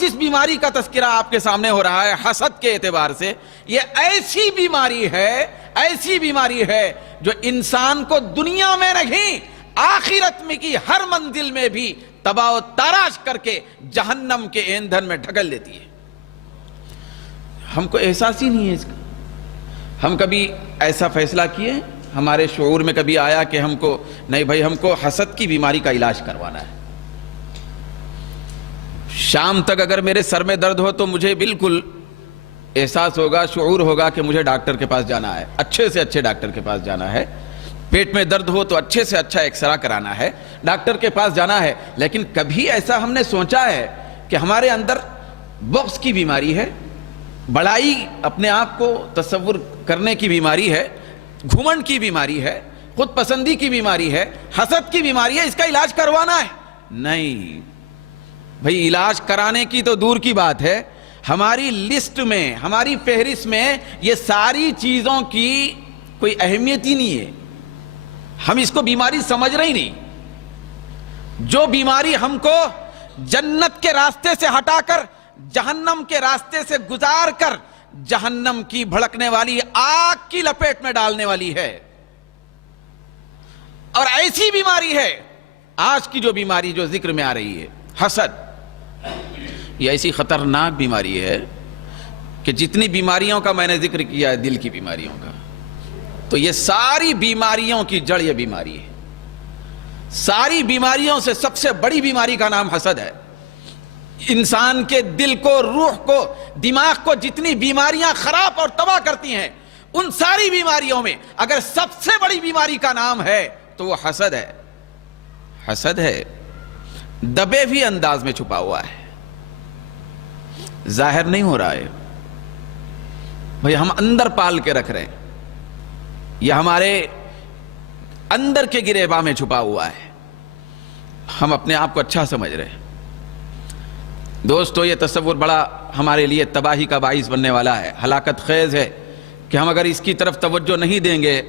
جس بیماری کا تذکرہ آپ کے سامنے ہو رہا ہے حسد کے اعتبار سے، یہ ایسی بیماری ہے جو انسان کو دنیا میں نہیں آخرت میں کی ہر منزل میں بھی تباہ و تاراش کر کے جہنم کے ایندھن میں ڈھکیل دیتی ہے۔ ہم کو احساس ہی نہیں ہے اس کا۔ ہم کبھی ایسا فیصلہ کیے، ہمارے شعور میں کبھی آیا کہ ہم کو نہیں بھائی، ہم کو حسد کی بیماری کا علاج کروانا ہے؟ شام تک اگر میرے سر میں درد ہو تو مجھے بالکل احساس ہوگا، شعور ہوگا کہ مجھے ڈاکٹر کے پاس جانا ہے، اچھے سے اچھے ڈاکٹر کے پاس جانا ہے۔ پیٹ میں درد ہو تو اچھے سے اچھا ایکسرا کرانا ہے، ڈاکٹر کے پاس جانا ہے۔ لیکن کبھی ایسا ہم نے سوچا ہے کہ ہمارے اندر بغض کی بیماری ہے، بڑائی، اپنے آپ کو تصور کرنے کی بیماری ہے، گھمنڈ کی بیماری ہے، خود پسندی کی بیماری ہے، حسد کی بیماری ہے، اس کا علاج کروانا ہے؟ نہیں بھئی، علاج کرانے کی تو دور کی بات ہے، ہماری لسٹ میں، ہماری فہرست میں یہ ساری چیزوں کی کوئی اہمیت ہی نہیں ہے۔ ہم اس کو بیماری سمجھ رہے ہی نہیں۔ جو بیماری ہم کو جنت کے راستے سے ہٹا کر جہنم کے راستے سے گزار کر جہنم کی بھڑکنے والی آگ کی لپیٹ میں ڈالنے والی ہے، اور ایسی بیماری ہے آج کی جو بیماری جو ذکر میں آ رہی ہے، حسد، یہ ایسی خطرناک بیماری ہے کہ جتنی بیماریوں کا میں نے ذکر کیا ہے دل کی بیماریوں کا، تو یہ ساری بیماریوں کی جڑ یہ بیماری ہے۔ ساری بیماریوں سے سب سے بڑی بیماری کا نام حسد ہے۔ انسان کے دل کو، روح کو، دماغ کو جتنی بیماریاں خراب اور تباہ کرتی ہیں، ان ساری بیماریوں میں اگر سب سے بڑی بیماری کا نام ہے تو وہ حسد ہے۔ حسد ہے، دبے بھی انداز میں چھپا ہوا ہے، ظاہر نہیں ہو رہا ہے بھئی، ہم اندر پال کے رکھ رہے ہیں، یہ ہمارے اندر کے گریباں میں چھپا ہوا ہے، ہم اپنے آپ کو اچھا سمجھ رہے ہیں۔ دوستو، یہ تصور بڑا ہمارے لیے تباہی کا باعث بننے والا ہے، ہلاکت خیز ہے کہ ہم اگر اس کی طرف توجہ نہیں دیں گے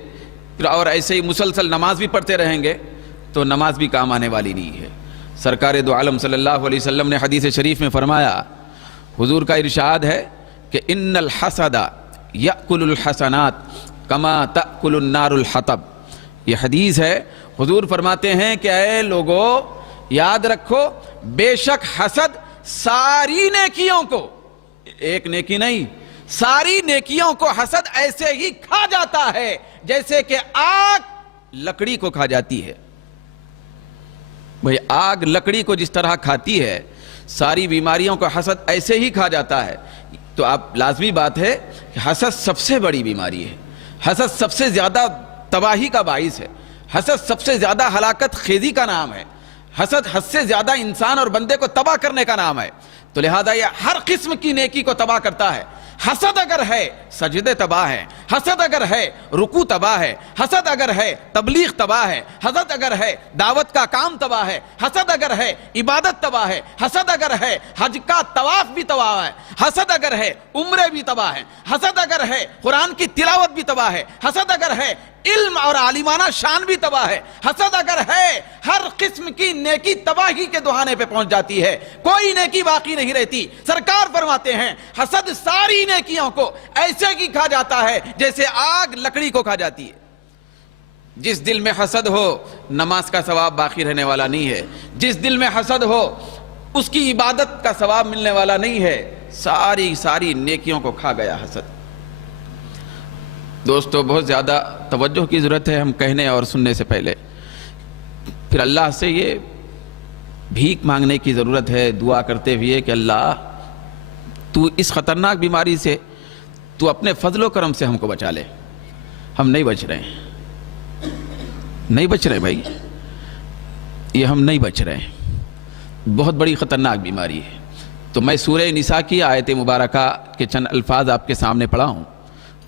اور ایسے ہی مسلسل نماز بھی پڑھتے رہیں گے تو نماز بھی کام آنے والی نہیں ہے۔ سرکار دو عالم صلی اللہ علیہ وسلم نے حدیث شریف میں فرمایا، حضور کا ارشاد ہے کہ ان الحسد یأکل الحسنات کما تأکل النار الحطب۔ یہ حدیث ہے، حضور فرماتے ہیں کہ اے لوگو یاد رکھو، بے شک حسد ساری نیکیوں کو، ایک نیکی نہیں، ساری نیکیوں کو حسد ایسے ہی کھا جاتا ہے جیسے کہ آگ لکڑی کو کھا جاتی ہے۔ بھئی آگ لکڑی کو جس طرح کھاتی ہے، ساری بیماریوں کو حسد ایسے ہی کھا جاتا ہے۔ تو آپ لازمی بات ہے کہ حسد سب سے بڑی بیماری ہے، حسد سب سے زیادہ تباہی کا باعث ہے، حسد سب سے زیادہ ہلاکت خیزی کا نام ہے، حسد حد سے زیادہ انسان اور بندے کو تباہ کرنے کا نام ہے۔ تو لہذا یہ ہر قسم کی نیکی کو تباہ کرتا ہے۔ حسد اگر ہے سجدے تباہ ہے، حسد اگر ہے رکوع تباہ ہے، حسد اگر ہے تبلیغ تباہ ہے، حسد اگر ہے دعوت کا کام تباہ ہے، حسد اگر ہے عبادت تباہ ہے، حسد اگر ہے حج کا طواف بھی تباہ ہے، حسد اگر ہے عمرے بھی تباہ ہے، حسد اگر ہے قرآن کی تلاوت بھی تباہ ہے، حسد اگر ہے علم اور عالمانہ شان بھی تباہ ہے، حسد اگر ہے ہر قسم کی نیکی تباہی کے دہانے پہ پہنچ جاتی ہے، کوئی نیکی باقی نہیں رہتی۔ سرکار فرماتے ہیں حسد ساری نیکیوں کو ایسے کی کھا جاتا ہے جیسے آگ لکڑی کو کھا جاتی ہے۔ جس دل میں حسد ہو نماز کا ثواب باقی رہنے والا نہیں ہے، جس دل میں حسد ہو اس کی عبادت کا ثواب ملنے والا نہیں ہے، ساری نیکیوں کو کھا گیا حسد۔ دوستو، بہت زیادہ توجہ کی ضرورت ہے ہم کہنے اور سننے سے پہلے، پھر اللہ سے یہ بھیک مانگنے کی ضرورت ہے، دعا کرتے ہوئے کہ اللہ تو اس خطرناک بیماری سے تو اپنے فضل و کرم سے ہم کو بچا لے۔ ہم نہیں بچ رہے ہیں، نہیں بچ رہے بھائی، یہ ہم نہیں بچ رہے ہیں، بہت بڑی خطرناک بیماری ہے۔ تو میں سورہ نساء کی آیت مبارکہ کے چند الفاظ آپ کے سامنے پڑھا ہوں۔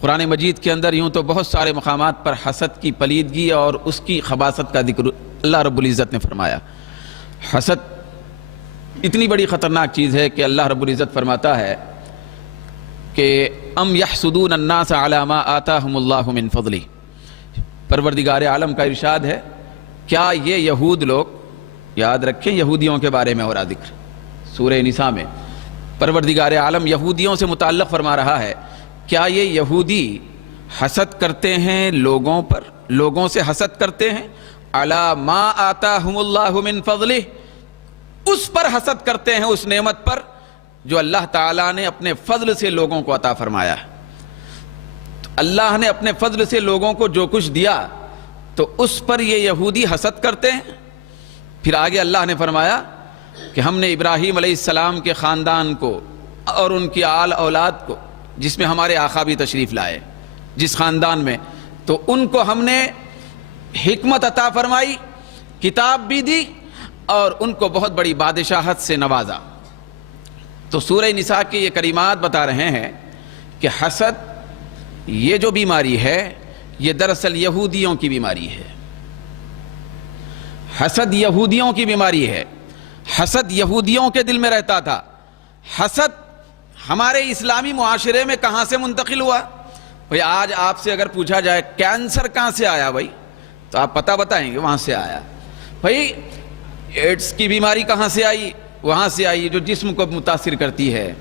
قرآن مجید کے اندر یوں تو بہت سارے مقامات پر حسد کی پلیدگی اور اس کی خباثت کا ذکر اللہ رب العزت نے فرمایا۔ حسد اتنی بڑی خطرناک چیز ہے کہ اللہ رب العزت فرماتا ہے کہ ام یحسدون الناس علی ما آتاہم اللہ من فضلہ۔ پروردگار عالم کا ارشاد ہے، کیا یہ یہود لوگ، یاد رکھیں یہودیوں کے بارے میں ہو رہا ذکر سورہ نساء میں، پروردگار عالم یہودیوں سے متعلق فرما رہا ہے، کیا یہ یہودی حسد کرتے ہیں لوگوں پر، لوگوں سے حسد کرتے ہیں؟ علی ما آتاہم اللہ من فضلہ، اس پر حسد کرتے ہیں، اس نعمت پر جو اللہ تعالیٰ نے اپنے فضل سے لوگوں کو عطا فرمایا ہے۔ تو اللہ نے اپنے فضل سے لوگوں کو جو کچھ دیا تو اس پر یہ یہودی حسد کرتے ہیں۔ پھر آگے اللہ نے فرمایا کہ ہم نے ابراہیم علیہ السلام کے خاندان کو اور ان کی آل اولاد کو، جس میں ہمارے آقا بھی تشریف لائے، جس خاندان میں، تو ان کو ہم نے حکمت عطا فرمائی، کتاب بھی دی اور ان کو بہت بڑی بادشاہت سے نوازا۔ تو سورہ نساء کے یہ کریمات بتا رہے ہیں کہ حسد یہ جو بیماری ہے یہ دراصل یہودیوں کی بیماری ہے۔ حسد یہودیوں کی بیماری ہے۔ حسد یہودیوں کے دل میں رہتا تھا۔ حسد ہمارے اسلامی معاشرے میں کہاں سے منتقل ہوا؟ بھئی آج آپ سے اگر پوچھا جائے کینسر کہاں سے آیا بھائی، تو آپ پتہ بتائیں گے وہاں سے آیا۔ بھئی ایڈز کی بیماری کہاں سے آئی؟ وہاں سے آئی، جو جسم کو متاثر کرتی ہے۔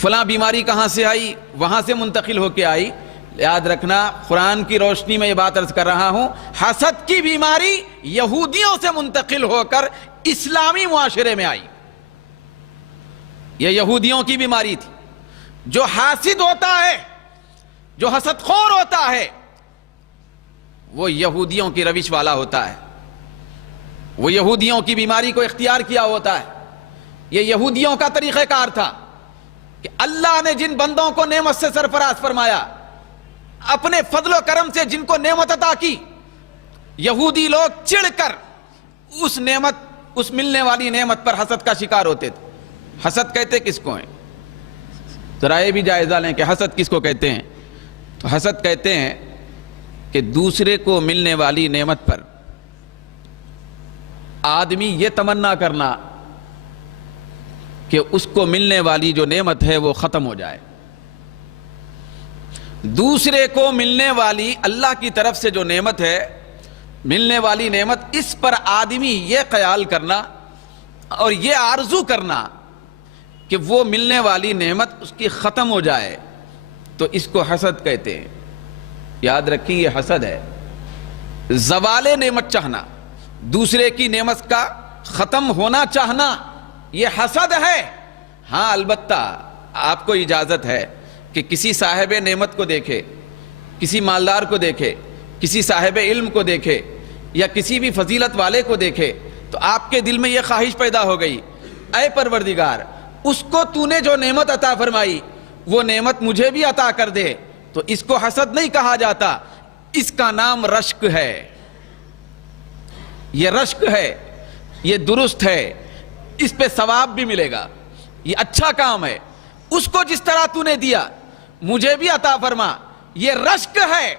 فلاں بیماری کہاں سے آئی؟ وہاں سے منتقل ہو کے آئی۔ یاد رکھنا، قرآن کی روشنی میں یہ بات عرض کر رہا ہوں، حسد کی بیماری یہودیوں سے منتقل ہو کر اسلامی معاشرے میں آئی۔ یہ یہودیوں کی بیماری تھی۔ جو حاسد ہوتا ہے، جو حسد خور ہوتا ہے، وہ یہودیوں کی روش والا ہوتا ہے، وہ یہودیوں کی بیماری کو اختیار کیا ہوتا ہے۔ یہ یہودیوں کا طریقہ کار تھا کہ اللہ نے جن بندوں کو نعمت سے سرفراز فرمایا، اپنے فضل و کرم سے جن کو نعمت عطا کی، یہودی لوگ چڑھ کر اس نعمت، اس ملنے والی نعمت پر حسد کا شکار ہوتے تھے۔ حسد کہتے کس کو ہیں؟ ذرا یہ بھی جائزہ لیں کہ حسد کس کو کہتے ہیں۔ تو حسد کہتے ہیں کہ دوسرے کو ملنے والی نعمت پر آدمی یہ تمنا کرنا کہ اس کو ملنے والی جو نعمت ہے وہ ختم ہو جائے۔ دوسرے کو ملنے والی اللہ کی طرف سے جو نعمت ہے، ملنے والی نعمت، اس پر آدمی یہ خیال کرنا اور یہ آرزو کرنا کہ وہ ملنے والی نعمت اس کی ختم ہو جائے، تو اس کو حسد کہتے ہیں۔ یاد رکھیے یہ حسد ہے، زوال نعمت چاہنا، دوسرے کی نعمت کا ختم ہونا چاہنا، یہ حسد ہے۔ ہاں البتہ آپ کو اجازت ہے کہ کسی صاحب نعمت کو دیکھے، کسی مالدار کو دیکھے، کسی صاحب علم کو دیکھے یا کسی بھی فضیلت والے کو دیکھے تو آپ کے دل میں یہ خواہش پیدا ہو گئی، اے پروردگار، اس کو تو نے جو نعمت عطا فرمائی وہ نعمت مجھے بھی عطا کر دے۔ تو اس کو حسد نہیں کہا جاتا، اس کا نام رشک ہے۔ یہ رشک ہے، یہ درست ہے، اس پہ ثواب بھی ملے گا، یہ اچھا کام ہے۔ اس کو جس طرح تو نے دیا مجھے بھی عطا فرما، یہ رشک ہے۔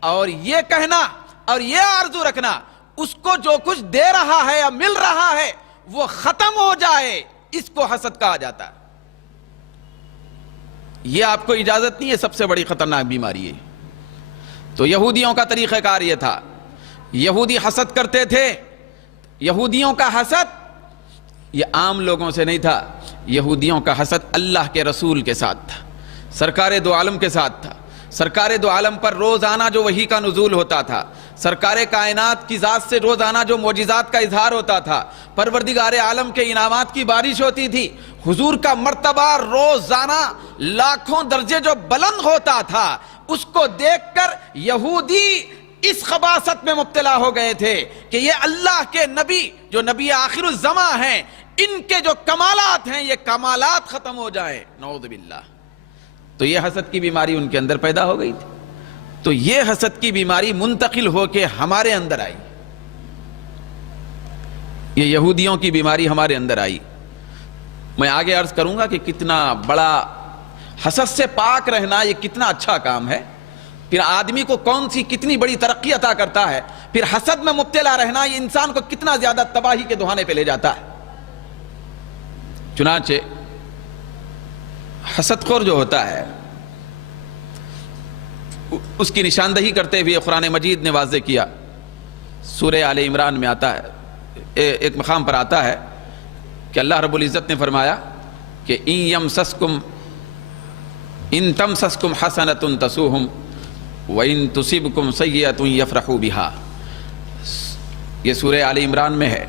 اور یہ کہنا اور یہ آرزو رکھنا اس کو جو کچھ دے رہا ہے یا مل رہا ہے وہ ختم ہو جائے، اس کو حسد کہا جاتا ہے۔ یہ آپ کو اجازت نہیں ہے، سب سے بڑی خطرناک بیماری ہے۔ تو یہودیوں کا طریقہ کار یہ تھا، یہودی حسد کرتے تھے۔ یہودیوں کا حسد یہ عام لوگوں سے نہیں تھا، یہودیوں کا حسد اللہ کے رسول کے ساتھ تھا، سرکار دو عالم کے ساتھ تھا۔ سرکار دو عالم پر روزانہ جو وحی کا نزول ہوتا تھا، سرکار کائنات کی ذات سے روزانہ جو معجزات کا اظہار ہوتا تھا، پروردگار عالم کے انعامات کی بارش ہوتی تھی، حضور کا مرتبہ روزانہ لاکھوں درجے جو بلند ہوتا تھا، اس کو دیکھ کر یہودی اس خباثت میں مبتلا ہو گئے تھے کہ یہ اللہ کے نبی جو نبی آخر الزماں ہیں، ان کے جو کمالات ہیں یہ کمالات ختم ہو جائیں، نعوذ باللہ۔ تو یہ حسد کی بیماری ان کے اندر پیدا ہو گئی تھی۔ تو یہ حسد کی بیماری منتقل ہو کے ہمارے اندر آئی، یہ یہودیوں کی بیماری ہمارے اندر آئی۔ میں آگے عرض کروں گا کہ کتنا بڑا حسد سے پاک رہنا یہ کتنا اچھا کام ہے، پھر آدمی کو کون سی کتنی بڑی ترقی عطا کرتا ہے، پھر حسد میں مبتلا رہنا یہ انسان کو کتنا زیادہ تباہی کے دہانے پہ لے جاتا ہے۔ چنانچہ حسد خور جو ہوتا ہے اس کی نشاندہی کرتے ہوئے قرآن مجید نے واضح کیا، سورہ آل عمران میں آتا ہے، ایک مقام پر آتا ہے کہ اللہ رب العزت نے فرمایا کہ ان تمسسکم حسنۃ تسؤہم وان تصبکم سیئۃ یفرحوا بہا. یہ سورہ آل عمران میں ہے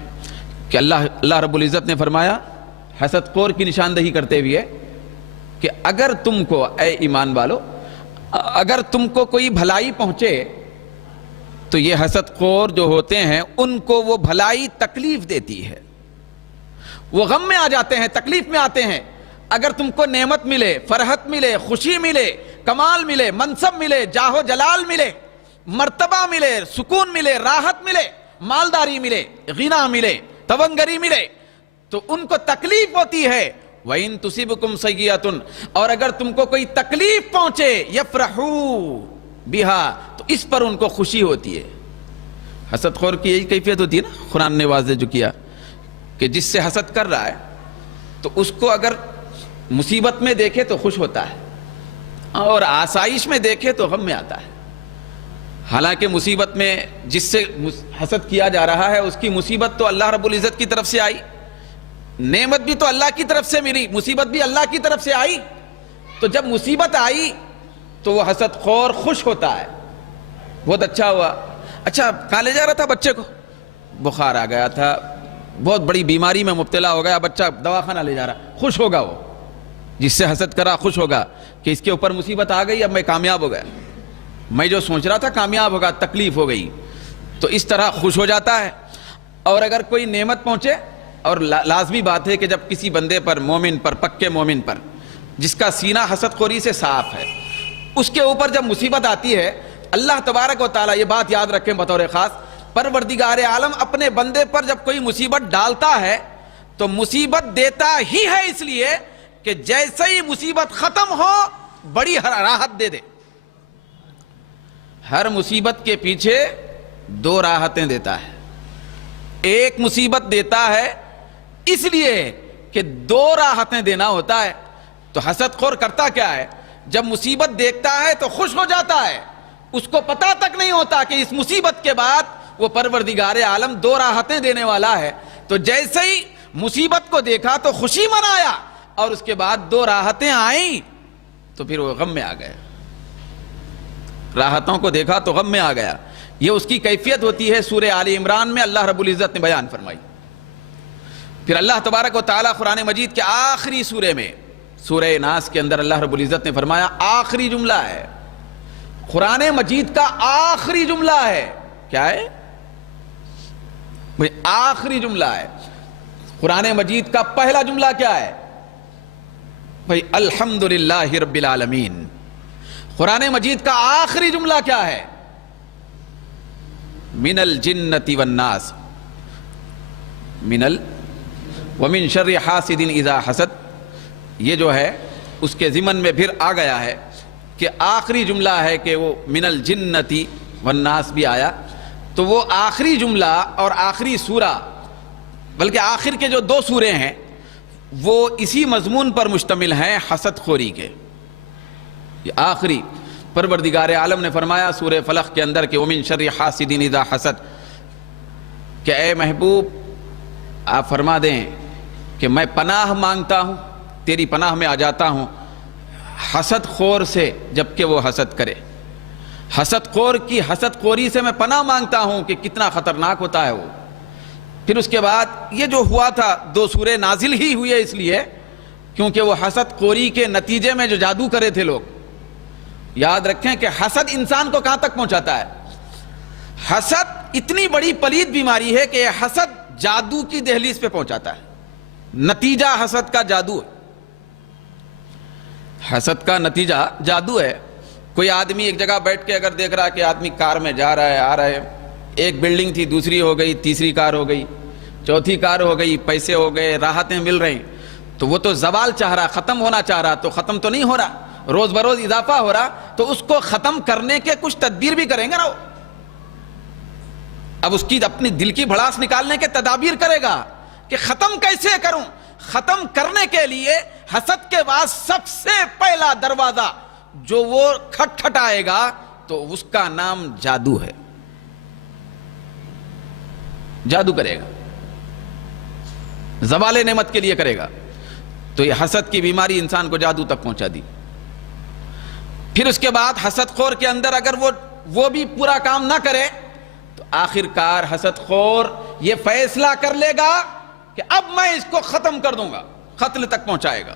کہ اللہ رب العزت نے فرمایا حسد خور کی نشاندہی کرتے ہوئے کہ اگر تم کو اے ایمان والو اگر تم کو کوئی بھلائی پہنچے تو یہ حسد خور جو ہوتے ہیں ان کو وہ بھلائی تکلیف دیتی ہے، وہ غم میں آ جاتے ہیں، تکلیف میں آتے ہیں. اگر تم کو نعمت ملے، فرحت ملے، خوشی ملے، کمال ملے، منصب ملے، جاہ و جلال ملے، مرتبہ ملے، سکون ملے، راحت ملے، مالداری ملے، غنا ملے، تونگری ملے، تو ان کو تکلیف ہوتی ہے. وَإِن تُصِبْكُمْ سَيِّئَةٌ، اور اگر تم کو کوئی تکلیف پہنچے، یفرحوا بہا، تو اس پر ان کو خوشی ہوتی ہے. حسد خور کی یہی کیفیت ہوتی ہے نا. قرآن نے واضح جو کیا کہ جس سے حسد کر رہا ہے تو اس کو اگر مصیبت میں دیکھے تو خوش ہوتا ہے اور آسائش میں دیکھے تو غم میں آتا ہے. حالانکہ مصیبت میں جس سے حسد کیا جا رہا ہے اس کی مصیبت تو اللہ رب العزت کی طرف سے آئی، نعمت بھی تو اللہ کی طرف سے ملی، مصیبت بھی اللہ کی طرف سے آئی. تو جب مصیبت آئی تو وہ حسد خور خوش ہوتا ہے، بہت اچھا ہوا. اچھا کہاں لے جا رہا تھا بچے کو؟ بخار آ گیا تھا، بہت بڑی بیماری میں مبتلا ہو گیا بچہ، دواخانہ لے جا رہا. خوش ہوگا وہ جس سے حسد کرا، خوش ہوگا کہ اس کے اوپر مصیبت آ گئی، اب میں کامیاب ہو گیا، میں جو سوچ رہا تھا کامیاب ہوگا، تکلیف ہو گئی. تو اس طرح خوش ہو جاتا ہے. اور اگر کوئی نعمت پہنچے، اور لازمی بات ہے کہ جب کسی بندے پر، مومن پر، پکے مومن پر، جس کا سینہ حسد خوری سے صاف ہے، اس کے اوپر جب مصیبت آتی ہے، اللہ تبارک و تعالیٰ، یہ بات یاد رکھیں بطور خاص، پروردگار عالم اپنے بندے پر جب کوئی مصیبت ڈالتا ہے تو مصیبت دیتا ہی ہے اس لیے کہ جیسے ہی مصیبت ختم ہو بڑی راحت دے دے. ہر مصیبت کے پیچھے دو راحتیں دیتا ہے. ایک مصیبت دیتا ہے اس لیے کہ دو راحتیں دینا ہوتا ہے. تو حسد خور کرتا کیا ہے؟ جب مصیبت دیکھتا ہے تو خوش ہو جاتا ہے، اس کو پتہ تک نہیں ہوتا کہ اس مصیبت کے بعد وہ پروردگار عالم دو راحتیں دینے والا ہے. تو جیسے ہی مصیبت کو دیکھا تو خوشی منایا، اور اس کے بعد دو راحتیں آئیں تو پھر وہ غم میں آ گئے. راحتوں کو دیکھا تو غم میں آ گیا. یہ اس کی کیفیت ہوتی ہے. سورہ آل عمران میں اللہ رب العزت نے بیان فرمائی. پھر اللہ تبارک و تعالیٰ قرآن مجید کے آخری سورے میں، سورہ ناس کے اندر اللہ رب العزت نے فرمایا، آخری جملہ ہے قرآن مجید کا، آخری جملہ ہے. کیا ہے بھئی؟ آخری جملہ ہے. قرآن مجید کا پہلا جملہ کیا ہے بھئی؟ الحمدللہ رب العالمین. قرآن مجید کا آخری جملہ کیا ہے؟ من الجنۃ والناس ومن شر حاسد اذا حسد. یہ جو ہے اس کے ضمن میں پھر آ گیا ہے کہ آخری جملہ ہے کہ وہ من الجنۃ والناس بھی آیا. تو وہ آخری جملہ اور آخری سورہ، بلکہ آخر کے جو دو سورے ہیں وہ اسی مضمون پر مشتمل ہیں، حسد خوری کے. یہ آخری پروردگار عالم نے فرمایا سورہ فلق کے اندر کہ ومن شر حاسد اذا حسد، کہ اے محبوب آپ فرما دیں کہ میں پناہ مانگتا ہوں، تیری پناہ میں آ جاتا ہوں حسد خور سے جبکہ وہ حسد کرے. حسد خور کی حسد خوری سے میں پناہ مانگتا ہوں کہ کتنا خطرناک ہوتا ہے وہ. پھر اس کے بعد یہ جو ہوا تھا، دو سورے نازل ہی ہوئے اس لیے کیونکہ وہ حسد خوری کے نتیجے میں جو جادو کرے تھے لوگ. یاد رکھیں کہ حسد انسان کو کہاں تک پہنچاتا ہے. حسد اتنی بڑی پلید بیماری ہے کہ یہ حسد جادو کی دہلیز پہ پہنچاتا ہے. نتیجہ حسد کا جادو ہے. حسد کا نتیجہ جادو ہے. کوئی آدمی ایک جگہ بیٹھ کے اگر دیکھ رہا کہ آدمی کار میں جا رہا ہے، آ رہا ہے، ایک بلڈنگ تھی، دوسری ہو گئی، تیسری کار ہو گئی، چوتھی کار ہو گئی، پیسے ہو گئے، راحتیں مل رہی، تو وہ تو زوال چاہ رہا، ختم ہونا چاہ رہا. تو ختم تو نہیں ہو رہا، روز بروز اضافہ ہو رہا. تو اس کو ختم کرنے کے کچھ تدبیر بھی کریں گے نا وہ. اب اس کی اپنی دل کی بھڑاس نکالنے کے تدابیر کرے گا کہ ختم کیسے کروں. ختم کرنے کے لیے حسد کے بعد سب سے پہلا دروازہ جو وہ کھٹکھٹائے گا تو اس کا نام جادو ہے. جادو کرے گا، زوال نعمت کے لیے کرے گا. تو یہ حسد کی بیماری انسان کو جادو تک پہنچا دی. پھر اس کے بعد حسد خور کے اندر اگر وہ بھی پورا کام نہ کرے تو آخر کار حسد خور یہ فیصلہ کر لے گا کہ اب میں اس کو ختم کر دوں گا، قتل تک پہنچائے گا.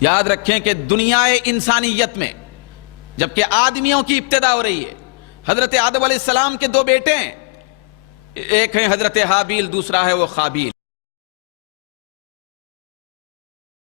یاد رکھیں کہ دنیا انسانیت میں جبکہ آدمیوں کی ابتدا ہو رہی ہے، حضرت آدم علیہ السلام کے 2 بیٹے ہیں، ایک ہے حضرت حابیل، دوسرا ہے وہ قابیل.